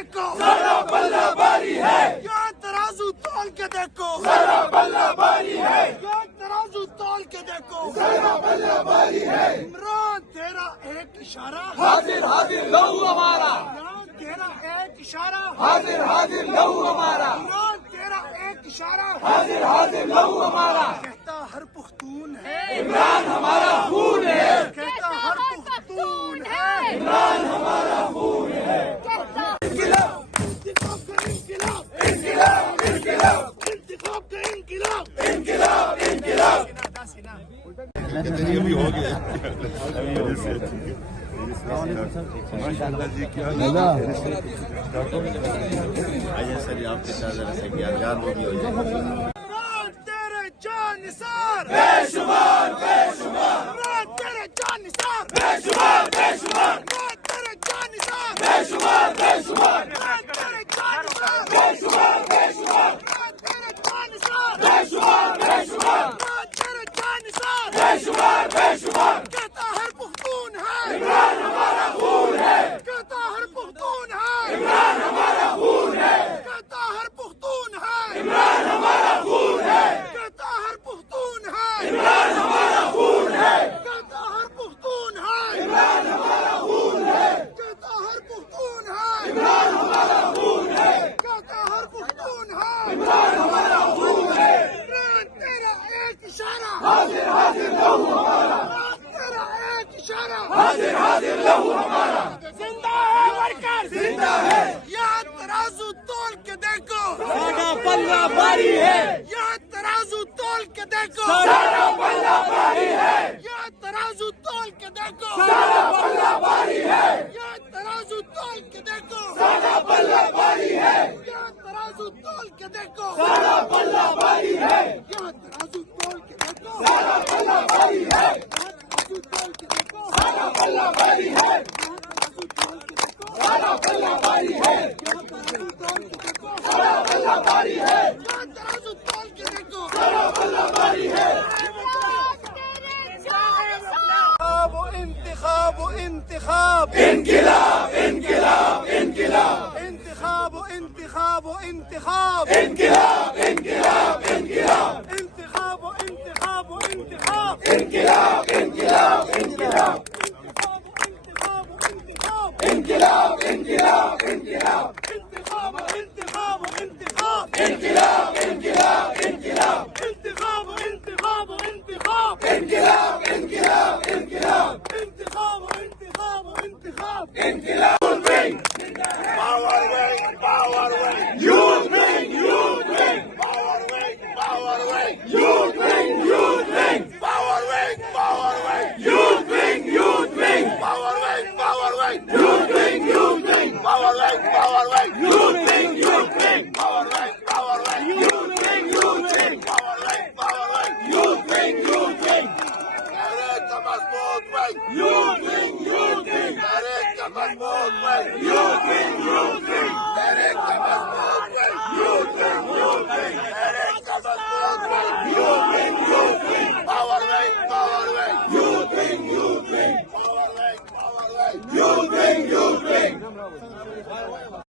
دیکھو ذرا بلہ باری ہے، یہاں ترازو تول کے دیکھو ذرا بلہ باری ہے، یہاں ترازو تول کے دیکھو ذرا بلہ باری ہے، عمران تیرا ایک اشارہ حاضر حاضر لہو ہمارا، عمران تیرا ایک اشارہ حاضر حاضر لہو ہمارا، عمران تیرا ایک اشارہ حاضر حاضر لہو ہمارا، کہتا ہر پختون ہے عمران ہمارا خون ہے، کہتا ہر پختون ہے عمران ہمارا خون ہے، انقلاب انتخاب کا انقلاب انقلاب انقلاب انتخاب کا انقلاب انقلاب انقلاب ماشاءاللہ جی کیا آئیے سر آپ کے ساتھ ذرا سے یادگار وہ بھی ہو جائے عمران تیرے جان نثار بے شمار بے شمار عمران تیرے جان نثار بے شمار بے شمار عمران تیرے جان نثار بے شمار بے شمار عمران تیرے جان نثار بے شمار بے شمار عمران تیرے جان نثار بے شمار بے شمار عمران تیرے جان نثار بے شمار بے شمار کہتا ہر پختون ہے عمران ہمارا خون ہے، کہتا ہر پختون ہے عمران ہمارا خون ہے، کہتا ہر پختون ہے عمران ہمارا خون ہے، کہتا ہر پختون ہے عمران ہمارا خون ہے، کہتا ہر پختون ہے عمران ہمارا خون ہے، کہتا ہر پختون ہے عمران ہمارا خون ہے، کہتا ہر پختون ہے عمران ہمارا خون ہے، عمران تیرا ایک اشارہ حاضر حاضر لہو ہمارا، عمران تیرا ایک اشارہ حاضر حاضر لہو ہمارا، زندہ ہے ورکر زندہ ہے، یہاں ترازو تول کے دیکھو سارا پلہ باری ہے، یہاں ترازو تول کے دیکھو سارا پلہ باری ہے، یہاں ترازو تول کے دیکھو سارا پلہ باری ہے، یہاں ترازو تول کے دیکھو سارا پلہ باری ہے، یہاں ترازو تول کے دیکھو سارا پلہ باری ہے، یہاں ترازو تول کے دیکھو سارا پلہ باری ہے، یہاں ترازو تول کے دیکھو سارا پلہ باری ہے، یہاں ترازو تول کے دیکھو سارا پلہ باری ہے، یہاں ترازو تول کے دیکھو سارا پلہ باری ہے، یہاں ترازو تول کے دیکھو سارا پلہ باری ہے، انتخاب و انتخاب انقلاب انقلاب انقلاب انتخاب و انتخاب و انتخاب انقلاب انقلاب انقلاب انتخاب و انتخاب و انتخاب انقلاب انقلاب انقلاب انتخاب و انتخاب و انتخاب انقلاب انقلاب انقلاب انتخاب و انتخاب و انتخاب انقلاب انقلاب انقلاب انتخاب و انتخاب و انتخاب انقلاب انقلاب انقلاب انتخاب و انتخاب و انتخاب انقلاب Power wing, power wing, Youth wing, youth wing, power wing, power wing, youth wing, youth wing, power wing, power wing, youth wing, youth wing, power wing, power wing, youth wing, youth wing, power wing, power wing, youth wing, youth wing, power wing, power wing, youth wing, youth wing, power wing, power wing, youth wing, youth wing, America مضبوط wing, youth wing, youth wing, America مضبوط wing, youth wing, youth wing, America مضبوط